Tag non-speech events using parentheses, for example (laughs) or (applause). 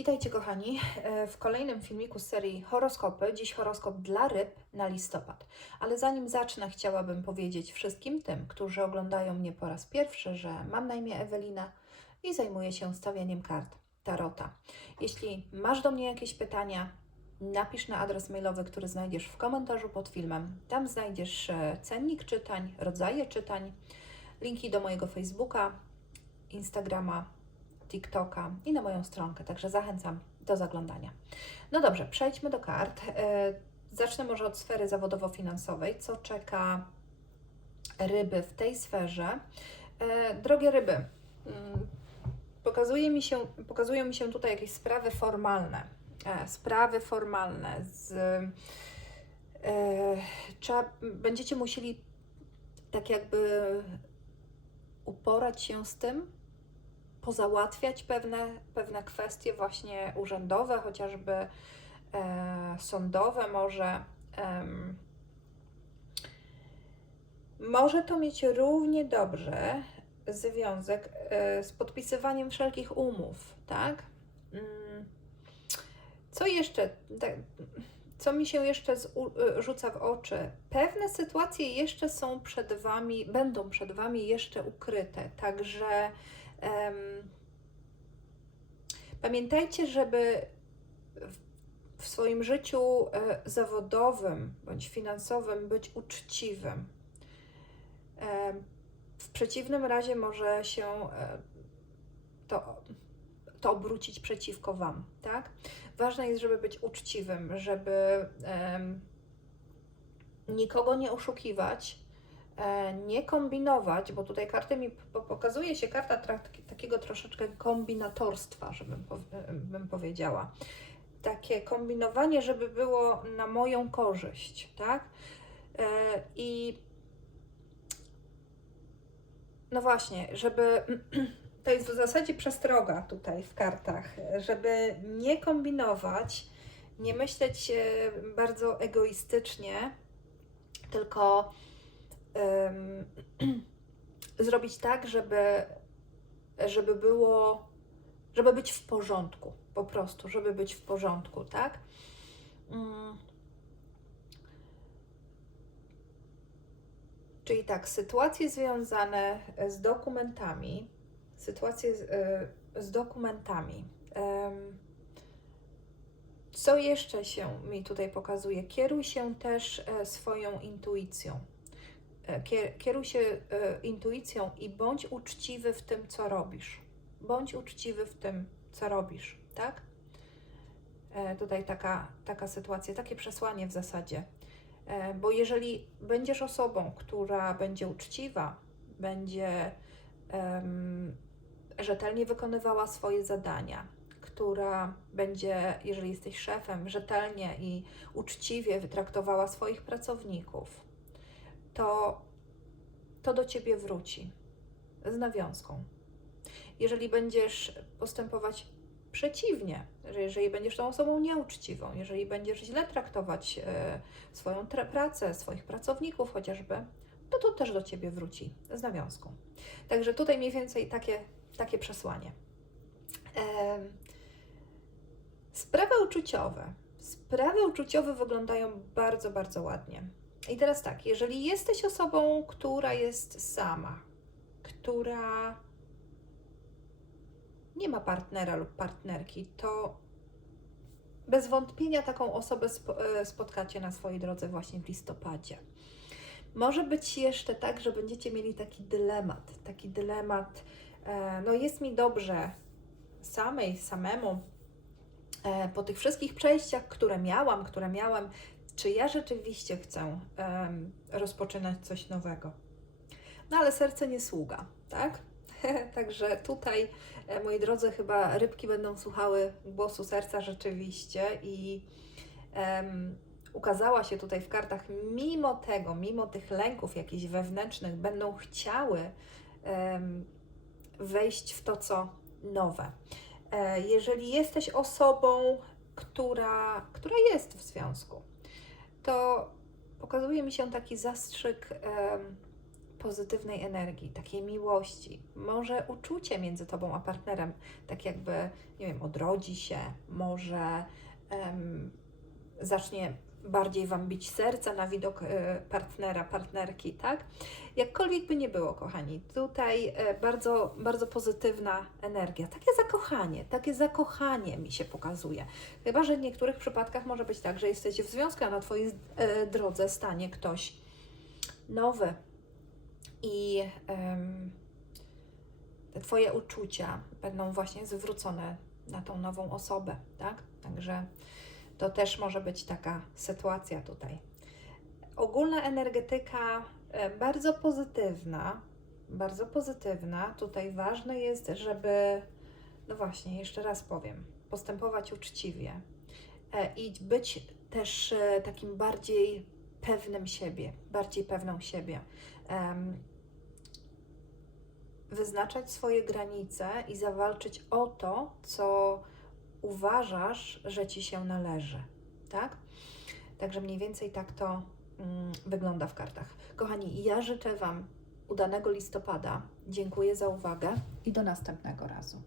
Witajcie kochani e, w kolejnym filmiku z serii Horoskopy. Dziś horoskop dla ryb na listopad. Ale zanim zacznę, chciałabym powiedzieć wszystkim tym, którzy oglądają mnie po raz pierwszy, że mam na imię Ewelina i zajmuję się stawianiem kart Tarota. Jeśli masz do mnie jakieś pytania, napisz na adres mailowy, który znajdziesz w komentarzu pod filmem. Tam znajdziesz e, cennik czytań, rodzaje czytań, linki do mojego Facebooka, Instagrama, TikToka i na moją stronkę, także zachęcam do zaglądania. No dobrze, przejdźmy do kart. E, Zacznę może od sfery zawodowo-finansowej. Co czeka ryby w tej sferze? E, Drogie ryby, mm, pokazuje mi się, pokazują mi się tutaj jakieś sprawy formalne. E, Sprawy formalne z. Trzeba, będziecie musieli tak jakby uporać się z tym, pozałatwiać pewne, pewne kwestie właśnie urzędowe, chociażby e, sądowe może. em, może to mieć równie dobrze związek e, z podpisywaniem wszelkich umów, tak? Mm, Co jeszcze? Tak, co mi się jeszcze z, y, rzuca w oczy? Pewne sytuacje jeszcze są przed Wami, będą przed Wami jeszcze ukryte, także pamiętajcie, żeby w, swoim życiu e, zawodowym bądź finansowym być uczciwym. W przeciwnym razie może się e, to, to obrócić przeciwko Wam, tak? Ważne jest, żeby być uczciwym, żeby nikogo nie oszukiwać, nie kombinować, bo tutaj karty mi po- pokazuje się karta takiego troszeczkę kombinatorstwa, żebym pow- bym powiedziała. Takie kombinowanie, żeby było na moją korzyść, tak? E, I no właśnie, żeby (clears throat) to jest w zasadzie przestroga tutaj w kartach, żeby nie kombinować, nie myśleć e, bardzo egoistycznie, tylko em, (clears throat) zrobić tak, żeby, żeby było, żeby być w porządku, po prostu, żeby być w porządku, tak? Mm. Czyli tak, sytuacje związane z dokumentami, sytuacje z, e, z dokumentami. Em, Co jeszcze się mi tutaj pokazuje? Kieruj się też e, swoją intuicją. E, kier- Kieruj się e, intuicją i bądź uczciwy w tym, co robisz. Bądź uczciwy w tym, co robisz, tak? E, Tutaj taka, taka sytuacja, takie przesłanie w zasadzie. Bo jeżeli będziesz osobą, która będzie uczciwa, będzie em, rzetelnie wykonywała swoje zadania, która będzie, jeżeli jesteś szefem, rzetelnie i uczciwie wytraktowała swoich pracowników, to, to do ciebie wróci z nawiązką. Jeżeli będziesz postępować przeciwnie, że jeżeli będziesz tą osobą nieuczciwą, jeżeli będziesz źle traktować e, swoją pracę, swoich pracowników chociażby, to to też do ciebie wróci z nawiązką. Także tutaj mniej więcej takie, takie przesłanie. Em, Sprawy uczuciowe. Sprawy uczuciowe wyglądają bardzo, bardzo ładnie. I teraz tak, jeżeli jesteś osobą, która jest sama, która nie ma partnera lub partnerki, to bez wątpienia taką osobę e, spotkacie na swojej drodze właśnie w listopadzie. Może być jeszcze tak, że będziecie mieli taki dylemat, taki dylemat, e, no jest mi dobrze samej, samemu, e, po tych wszystkich przejściach, które miałam, które miałem, czy ja rzeczywiście chcę em, rozpoczynać coś nowego. No ale serce nie sługa, tak? (laughs) Także tutaj, e, moi drodzy, chyba rybki będą słuchały głosu serca rzeczywiście i em, ukazała się tutaj w kartach, mimo tego, mimo tych lęków jakichś wewnętrznych, będą chciały em, wejść w to, co nowe. E, Jeżeli jesteś osobą, która, która jest w związku, to pokazuje mi się taki zastrzyk pozytywnej energii, takiej miłości, może uczucie między Tobą a partnerem, tak jakby, nie wiem, odrodzi się, może zacznie bardziej Wam bić serce na widok e, partnera, partnerki, tak? Jakkolwiek by nie było, kochani, tutaj e, bardzo, bardzo pozytywna energia, takie zakochanie, takie zakochanie mi się pokazuje. Chyba, że w niektórych przypadkach może być tak, że jesteście w związku, a na Twojej e, drodze stanie ktoś nowy i em, te Twoje uczucia będą właśnie zwrócone na tą nową osobę, tak? Także to też może być taka sytuacja tutaj. Ogólna energetyka e, bardzo pozytywna, bardzo pozytywna. Tutaj ważne jest, żeby, no właśnie, jeszcze raz powiem, postępować uczciwie e, i być też e, takim bardziej pewnym siebie, bardziej pewną siebie. Wyznaczać swoje granice i zawalczyć o to, co uważasz, że ci się należy, tak? Także mniej więcej tak to mm, wygląda w kartach. Kochani, ja życzę Wam udanego listopada. Dziękuję za uwagę i do następnego razu.